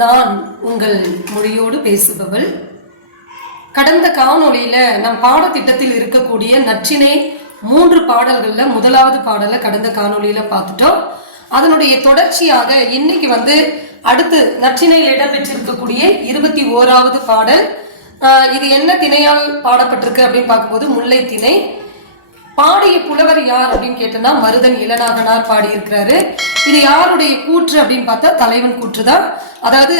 நான் உங்கள் மொழியோடு பேசுபவள். கடந்த காணொளியில நம் பாடத்திட்டத்தில் இருக்கக்கூடிய நற்றினை 3 பாடல்கள்ல முதலாவது பாடலை கடந்த காணொளியில பார்த்துட்டோம். அதனுடைய தொடர்ச்சியாக இன்னைக்கு அடுத்து நற்றினையில் இடம்பெற்றிருக்கக்கூடிய 21வது பாடல். இது என்ன திணையால் பாடப்பட்டிருக்கு அப்படின்னு பார்க்கும்போது முல்லை திணை. பாடிய புலவர் யார் அப்படின்னு கேட்டோம்னா மருதன் இளநாகனார் பாடியிருக்கிறாரு. இது யாருடைய கூற்று அப்படின்னு பார்த்தா தலைவன் கூற்று தான். அதாவது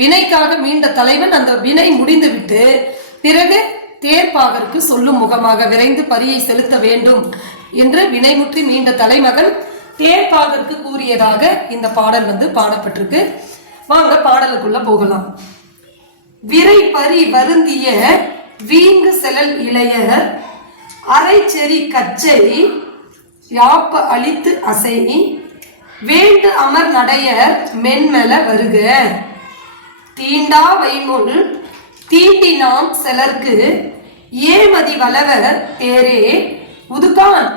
வினைக்காக மீண்ட தலைவன் அந்த வினை முடிந்து விட்டு பிறகு தேர்ப்பாகருக்கு சொல்லும் முகமாக விரைந்து பரியை செலுத்த வேண்டும் என்று வினைமுற்றி மீண்ட தலைமகன் தேர்ப்பாகருக்கு கூறியதாக இந்த பாடல் பாடப்பட்டிருக்கு. வாங்க பாடலுக்குள்ள போகலாம். விரை பரி வருந்திய வீங்கு செலல் இளையர் அரை செறி கச்சை யாப்ப அழித்து அசை வேண்டு அமர் நடையர் மென்மல வருக தீண்டா வைமுள் தீண்டி நாம் செலர்க்கு ஏமதி வளவர் தேரே உதுகான்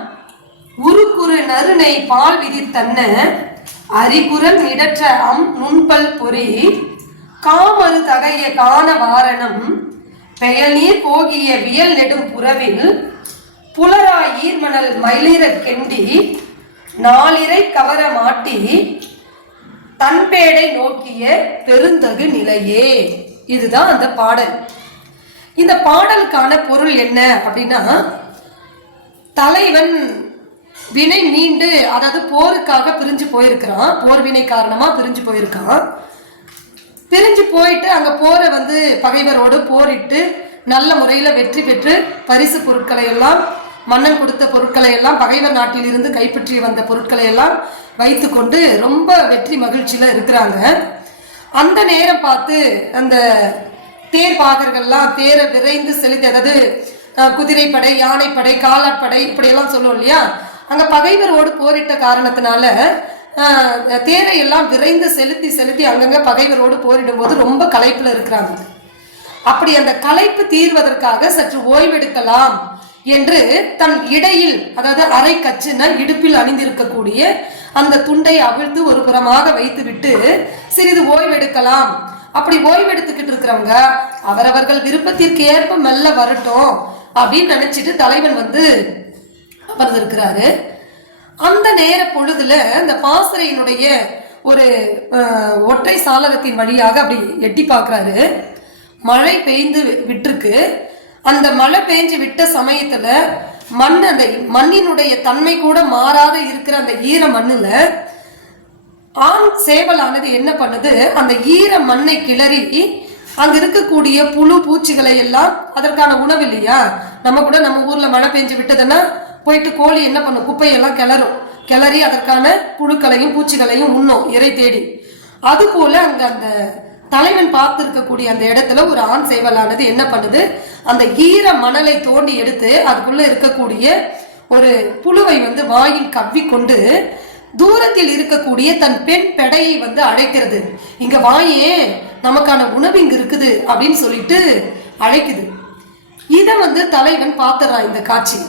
உருக்குறு நறுனை பால் விதித்தன்ன அரிகுரல் நிடற்ற நுண்பல் பொறி காமரு தகைய காண வாரணம் பெயநீர் போகிய வியல் நெடும் புறவில் புலராய் ஈர்மணல் மயிலிர கெண்டி நாளிரை கவர மாட்டி தன்பேடை நோக்கிய பெருந்தகு நிலையே. இதுதான் அந்த பாடல். இந்த பாடலுக்கான பொருள் என்ன அப்படின்னா, தலைவன் வினை மீண்டு, அதாவது போருக்காக பிரிஞ்சு போயிருக்கிறான். போர் வினை காரணமா பிரிஞ்சு போயிருக்கான். பிரிஞ்சு போயிட்டு அங்க போரை பகைவரோடு போரிட்டு நல்ல முறையில வெற்றி பெற்று பரிசு பொருட்களை எல்லாம், மன்னன் கொடுத்த பொருட்களை எல்லாம், பகைவர் நாட்டில் இருந்து கைப்பற்றி வந்த பொருட்களை எல்லாம் வைத்து கொண்டு ரொம்ப வெற்றி மகிழ்ச்சியில இருக்கிறாங்க. அந்த நேரம் பார்த்து அந்த தேர்பாகர்கள்லாம் தேரை விரைந்து செலுத்தி, அதாவது குதிரைப்படை, யானைப்படை, காலாட்படை இப்படியெல்லாம் சொல்லுவோம் இல்லையா, அங்க பகைவரோடு போரிட்ட காரணத்தினால தேரை எல்லாம் விரைந்து செலுத்தி செலுத்தி அங்கங்க பகைவரோடு போரிடும் போது ரொம்ப களைப்புல இருக்கிறாங்க. அப்படி அந்த களைப்பு தீர்வதற்காக சற்று ஓய்வெடுக்கலாம் என்று தன் இடையில், அதாவது அரை கச்சுன்னா இடுப்பில் அணிந்திருக்கக்கூடிய அந்த துண்டை அவிழ்த்து ஒரு புறமாக வைத்து விட்டு சிறிது ஓய்வெடுக்கலாம். அப்படி ஓய்வெடுத்துக்கிட்டு இருக்கிறவங்க அவரவர்கள் விருப்பத்திற்கு ஏற்ப மெல்ல வரட்டும் அப்படின்னு நினைச்சிட்டு தலைவன் அமர்ந்திருக்கிறாரு. அந்த நேர பொழுதுல அந்த பாசறையினுடைய ஒரு ஒற்றை சாளரத்தின் வழியாக அப்படி எட்டி பார்க்கிறாரு. மழை பெய்ந்து விட்டுருக்கு. அந்த மழை பெய்ஞ்சு விட்ட சமயத்துல அந்த மண்ணினுடைய தன்மை கூட மாறாத இருக்கிற அந்த ஈர மண்ணுல ஆண் சேவலானது என்ன பண்ணுது, அந்த ஈர மண்ணை கிளறி அங்க இருக்கக்கூடிய புழு பூச்சிகளை எல்லாம், அதற்கான உணவு இல்லையா, நம்ம கூட நம்ம ஊர்ல மழை பெஞ்சு விட்டதுன்னா போயிட்டு கோழி என்ன பண்ணும், குப்பையெல்லாம் கிளறி அதற்கான புழுக்களையும் பூச்சிகளையும் உண்ணும் இறை தேடி. அது போல அந்த தலைவன் பார்த்திருக்கக்கூடிய அந்த இடத்துல ஒரு ஆண் சேவலானது என்ன பண்ணுது, அந்த ஈர மணலை தோண்டி எடுத்து அதுக்குள்ள இருக்கக்கூடிய ஒரு புழுவை வாயில் கவ்வி கொண்டு தூரத்தில் இருக்கக்கூடிய தன் பெண் பெடையை அழைக்கிறது. இங்க வாயே, நமக்கான உணவு இங்க இருக்குது அப்படின்னு சொல்லிட்டு அழைக்குது. இத தலைவன் பார்த்துறான். இந்த காட்சி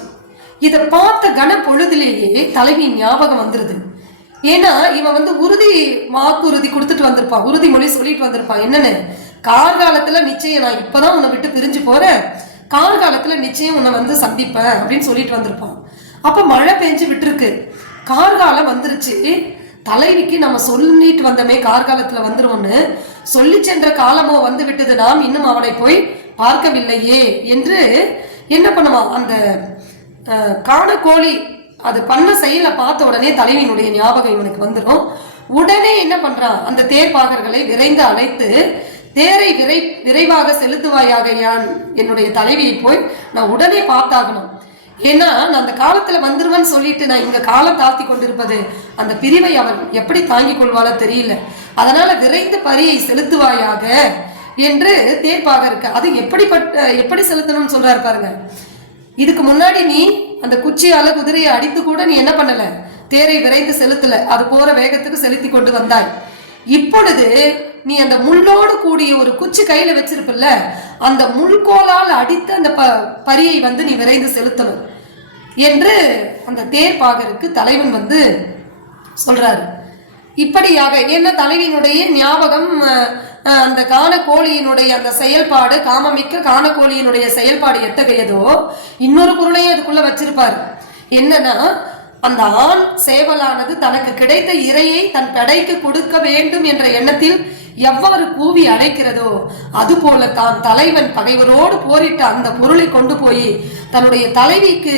இதை பார்த்த கன பொழுதிலேயே தலைவியின் ஞாபகம் வந்துருது. ஏன்னா இவன் உறுதி வாக்குறுதி கொடுத்துட்டு வந்திருப்பான், உறுதிமொழி சொல்லிட்டு வந்திருப்பான். என்னன்னு, கார்காலத்துல நிச்சயம் நான் இப்பதான் உன்னை விட்டு பிரிஞ்சு போறேன், கார்காலத்துல நிச்சயம் உன்னை சந்திப்பேன் அப்படின்னு சொல்லிட்டு வந்திருப்பான். அப்ப மழை பெஞ்சு விட்டுருக்கு, கார்காலம் வந்துருச்சு. தலைவிக்கு நம்ம சொல்லிட்டு வந்தோமே கார்காலத்துல வந்துருவோன்னு, சொல்லி சென்ற காலமோ வந்து விட்டது, நாம் இன்னும் அவனை போய் பார்க்கவில்லையே என்று என்ன பண்ணுவான், அந்த காணக்கோழி அது பண்ண செயல பார்த்த உடனே தலைவியினுடைய ஞாபகம் இவனுக்கு வந்துடும். உடனே என்ன பண்றான், அந்த தேர்ப்பாகர்களை விரைந்து அழைத்து தேரை விரைவாக செலுத்துவாயாக, என்னுடைய தலைவியை போய் நான் உடனே பார்த்தாகணும். ஏன்னா நான் அந்த காலத்துல வந்துருவேன்னு சொல்லிட்டு நான் இங்க காலம் தாழ்த்தி கொண்டிருப்பது, அந்த பிரிவை அவர் எப்படி தாங்கிக் கொள்வாளோ தெரியல, அதனால விரைந்து பரியை செலுத்துவாயாக என்று தேர்ப்பாகருக்கு அது எப்படி செலுத்தணும்னு சொல்றாரு பாருங்க. இதுக்கு முன்னாடி நீ அந்த குச்சியால குதிரையை அடித்து கூட நீ என்ன பண்ணல, தேரை விரைந்து செலுத்தல, அது போற வேகத்துக்கு செலுத்தி கொண்டு வந்தாய். இப்பொழுது நீ அந்த முள்ளோடு கூடிய ஒரு குச்சி கையில வச்சிருப்பல்ல, அந்த முள்கோலால் அடித்து அந்த பரியை நீ விரைந்து செலுத்தணும் என்று அந்த தேர்ப்பாகருக்கு தலைவன் சொல்றாரு. இப்படியாக என்ன தலைவியினுடைய ஞாபகம், அந்த காணக்கோழியினுடைய அந்த செயல்பாடு, காமமிக்க காணக்கோழியினுடைய செயல்பாடு எத்தகையதோ இன்னொரு பொருளையும் அதுக்குள்ள வச்சிருப்பாரு. என்னன்னா, அந்த ஆண் சேவலானது தனக்கு கிடைத்த இரையை தன் படைக்கு கொடுக்க வேண்டும் என்ற எண்ணத்தில் எவ்வாறு கூவி அழைக்கிறதோ அதுபோல தான் தலைவன் பகைவரோடு போரிட்ட அந்த பொருளை கொண்டு போய் தன்னுடைய தலைவிக்கு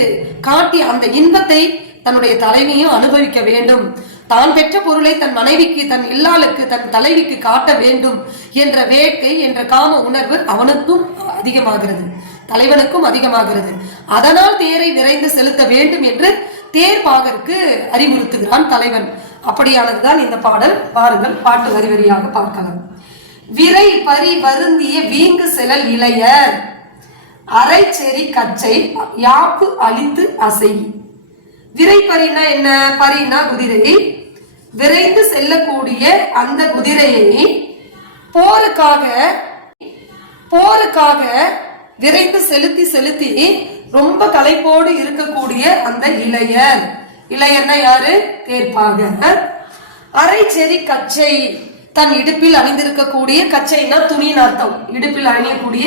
காட்டி அந்த இன்பத்தை தன்னுடைய தலைவியும் அனுபவிக்க வேண்டும். தான் பெற்ற பொருளை தன் மனைவிக்கு, தன் இல்லாளுக்கு, தன் தலைவிக்கு காட்ட வேண்டும் என்ற வேட்கை, என்ற காம உணர்வு அவனுக்கும் அதிகமாகிறது, தலைவனுக்கும் அதிகமாகிறது. அதனால் தேரை விரைந்து செலுத்த வேண்டும் என்று தேர்பாகருக்கு அறிவுறுத்துகிறான் தலைவன். அப்படியானதுதான் இந்த பாடல். பாருங்கள், பாட்டு வரி வரியாக பார்க்கலாம். விரை பறி வருந்திய வீங்கு செலல் இளையர் அரை செறி கச்சை யாப்பு அழித்து அசை. விரை பறினா என்ன? பறினா குதிரை. விரைந்து செல்லக்கூடிய அந்த குதிரையை போருக்காக விரைந்து செலுத்தி செலுத்தி ரொம்ப களைப்போடு இருக்கக்கூடிய அந்த இளையர்னா யாரு? தேர்ப்பாக. அரை செறி கச்சை, தன் இடுப்பில் அணிந்திருக்கக்கூடிய, கச்சைனா துணின்னு அர்த்தம், இடுப்பில் அணியக்கூடிய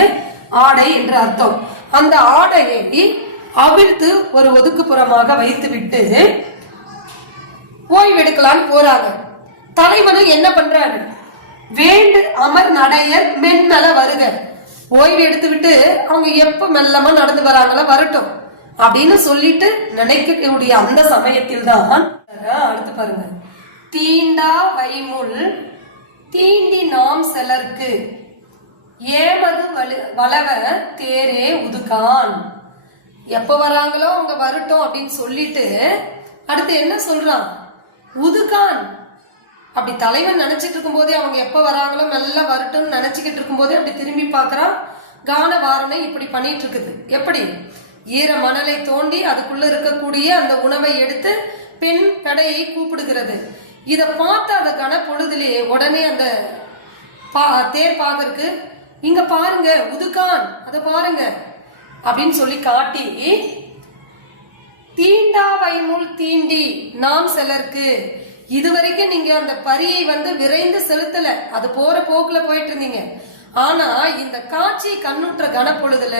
ஆடை என்று அர்த்தம். அந்த ஆடையை அவிழ்த்து ஒரு ஒதுக்குப்புறமாக வைத்து விட்டு ஓய்வெடுக்கலான்னு போறாங்க. தலைவனும் என்ன பண்றாரு? வேண்டு அமர் நடையர் மென்மல வருக. ஓய்வு எடுத்து விட்டு அவங்க எப்ப மெல்லமா நடந்து வராங்களோ வரட்டும் அப்படின்னு சொல்லிட்டு நினைக்கக்கூடிய அந்த சமயத்தில் தான் அடுத்து பாருங்க. தீண்டா வைமுள் தீண்டி நாம் செலர்க்கு ஏமது வளவ தேரே உதுகான். எப்ப வராங்களோ அவங்க வரட்டும் அப்படின்னு சொல்லிட்டு அடுத்து என்ன சொல்றான்? உதுகான். அப்படி தலைவன் நினைச்சிட்டு இருக்கும் போதே, அவங்க எப்ப வராங்களோ நல்லா வரட்டும்னு நினைச்சுக்கிட்டு இருக்கும் போதே அப்படி திரும்பி பார்க்கறான். கான வாரணை இப்படி பண்ணிட்டு இருக்குது. எப்படி? ஈர மணலை தோண்டி அதுக்குள்ள இருக்கக்கூடிய அந்த உணவை எடுத்து பெண் படையை கூப்பிடுகிறது. இத பார்த்து அந்த கன பொழுதுலேயே உடனே அந்த தேர் பாகருக்கு, இங்க பாருங்க உதுகான், அதை பாருங்க அப்படின்னு சொல்லி காட்டி, தீண்டா வைமுள் தீண்டி நாம் செலர்க்கு, இதுவரைக்கும் நீங்க அந்த பரியை விரைந்து செலுத்தல, அது போற போக்குல போயிட்டு இருந்தீங்க. ஆனா இந்த காட்சி கண்ணுற்ற கனப்பொழுதுல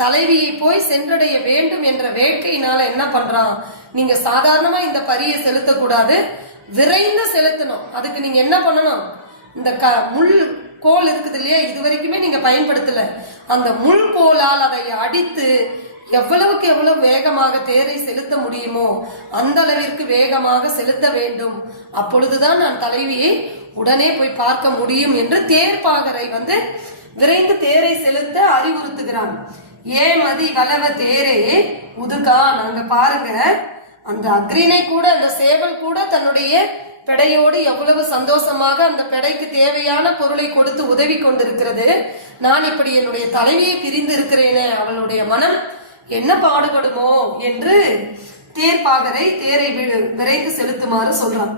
தலைவியை போய் சென்றடைய வேண்டும் என்ற வேட்கையினால என்ன பண்றான்? நீங்க சாதாரணமா இந்த பரியை செலுத்தக்கூடாது, விரைந்து செலுத்தணும். அதுக்கு நீங்க என்ன பண்ணணும்? இந்த முள் கோல் இருக்குது இல்லையா, இது வரைக்குமே நீங்க பயன்படுத்தல, அந்த முள் கோலால் அதை அடித்து எவ்வளவுக்கு எவ்வளவு வேகமாக தேரை செலுத்த முடியுமோ அந்த அளவிற்கு வேகமாக செலுத்த வேண்டும். அப்பொழுதுதான் நான் தலைவியை உடனே போய் பார்க்க முடியும் என்று தேர்ப்பாகரை விரைந்து தேரை செலுத்த அறிவுறுத்துகிறான். ஏமதி வளவ தேரே உதுகான். அங்க பாருங்க, அந்த அக்ரிணை கூட, அந்த சேவல் கூட தன்னுடைய பெடையோடு எவ்வளவு சந்தோஷமாக அந்த பெடைக்கு தேவையான பொருளை கொடுத்து உதவி கொண்டிருக்கிறது. நான் இப்படி என்னுடைய தலைவியை பிரிந்து இருக்கிறேனே, அவளுடைய மனம் என்ன பாடுபடுமோ என்று தேர்ப்பாகரை தேரை விரைந்து செலுத்துமாறு சொல்றான்.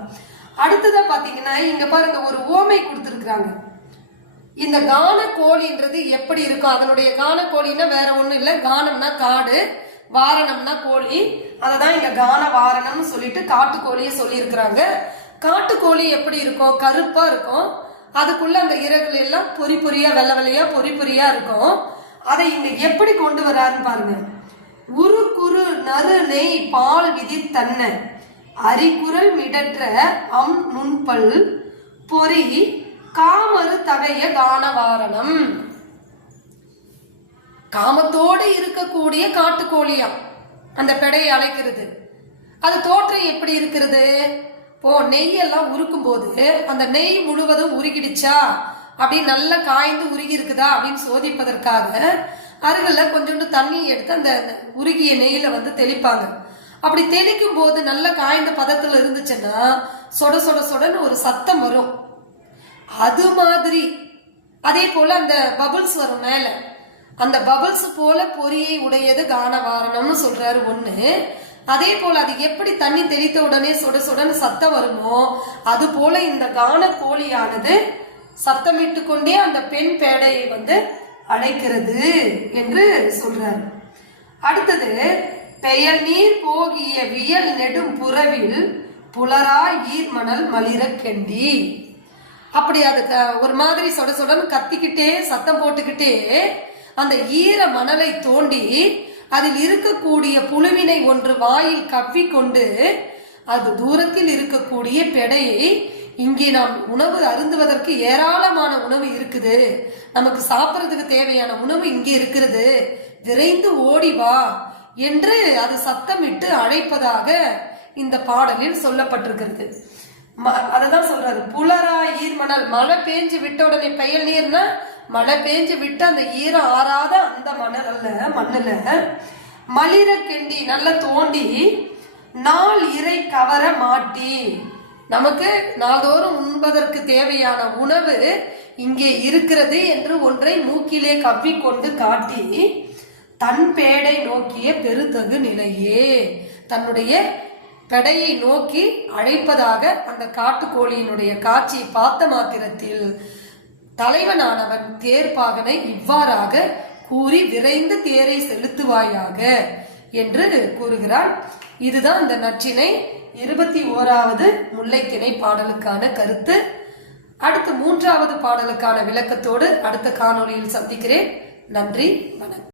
அடுத்ததா பாத்தீங்கன்னா இங்க பாருங்க, ஒரு ஓமை கொடுத்திருக்கிறாங்க. இந்த கான கோழின்றது எப்படி இருக்கும்? அதனுடைய கான கோழின்னா வேற ஒண்ணும் இல்லை, கானம்னா காடு, வாரணம்னா கோழி. அததான் இங்க கான வாரணம்னு சொல்லிட்டு காட்டுக்கோழியை சொல்லி இருக்கிறாங்க. காட்டுக்கோழி எப்படி இருக்கும்? கருப்பா இருக்கும், அதுக்குள்ள அந்த இறகுல எல்லாம் பொறி பொறியா, வெள்ளை வெள்ளையா பொறி பொறியா இருக்கும். அதை இங்க எப்படி கொண்டு வராருன்னு பாருங்க. உரு குறு நறு நெய் பால் விதி தன்ன அரிக்குரல் மிடற்ற அம் நுண்பல் பொறி காமரு தகைய கானவாரணம். காமத்தோடு இருக்கக்கூடிய காட்டுக்கோழியா அந்த பெடையை அழைக்கிறது. அது தோற்றம் எப்படி இருக்கிறது? நெய்யெல்லாம் உருக்கும் போது அந்த நெய் முழுவதும் உருகிடுச்சா, அப்படி நல்லா காய்ந்து உருகி இருக்குதா அப்படின்னு சோதிப்பதற்காக அருகில கொஞ்சோண்டு தண்ணி எடுத்து அந்த உருகிய நெய்யில தெளிப்பாங்க. அப்படி தெளிக்கும் போது நல்ல காய்ந்த பதத்துல இருந்துச்சுன்னா சொட சொட சொடன்னு ஒரு சத்தம் வரும். அது மாதிரி அதே போல அந்த பபிள்ஸ் வரும் மேல, அந்த பபிள்ஸ் போல பொறியை உடையது கானவாரணம்னு சொல்றாரு ஒண்ணு. அதே போல அது எப்படி தண்ணி தெளித்த உடனே சொட சொடன்னு சத்தம் வருமோ அது போல இந்த கான கோழியானது சத்தமிட்டு கொண்டே அந்த பெண் பேடையை அழைக்கிறது என்று சொல்றாரு. அடுத்தது, பெயல் நீர் போகிய வியல் நெடும் புறவில் புலராய் ஈர்மணல் மலிர கெண்டி. அப்படி அதுக்கு ஒரு மாதிரி சொட சொடன்னு கத்திக்கிட்டே சத்தம் போட்டுக்கிட்டே அந்த ஈர மணலை தோண்டி அதில் இருக்கக்கூடிய புழுவினை ஒன்று வாயில் கவ்வி கொண்டு அது தூரத்தில் இருக்கக்கூடிய பெடையை, இங்கே நாம் உணவு அருந்துவதற்கு ஏராளமான உணவு இருக்குது, நமக்கு சாப்பிட்றதுக்கு தேவையான உணவு இங்கே இருக்கிறது, விரைந்து ஓடி வா என்று அது சத்தமிட்டு அழைப்பதாக இந்த பாடலில் சொல்லப்பட்டிருக்கிறது. அததான் சொல்றாரு, புலரா ஈர்மணல். மழை பேஞ்சு விட்ட உடனே பெயல் நீர்னா மழை பேஞ்சு விட்டு அந்த ஈரம் ஆறாத அந்த மண்ணுல மலிர கெண்டி நல்லா தோண்டி நாள் இறை கவர மாட்டி, நமக்கு நாள்தோறும் உண்பதற்கு தேவையான உணவு இங்கே இருக்கிறது என்று ஒன்றை மூக்கிலே கவ்வி கொண்டு காட்டி தன் பேடை நோக்கிய பெருதகு நிலையே, தன்னுடைய பெடையை நோக்கி அழைப்பதாக அந்த காட்டுக்கோழியினுடைய காட்சியை பார்த்த மாத்திரத்தில் தலைவனானவன் தேர்ப்பாகனை இவ்வாறாக கூறி விரைந்து தேரை செலுத்துவாயாக என்று கூறுகிறான். இதுதான் இந்த நற்றிணை 21வது முல்லைத்திணை பாடலுக்கான கருத்து. அடுத்து 3வது பாடலுக்கான விளக்கத்தோடு அடுத்த காணொளியில் சந்திக்கிறேன். நன்றி, வணக்கம்.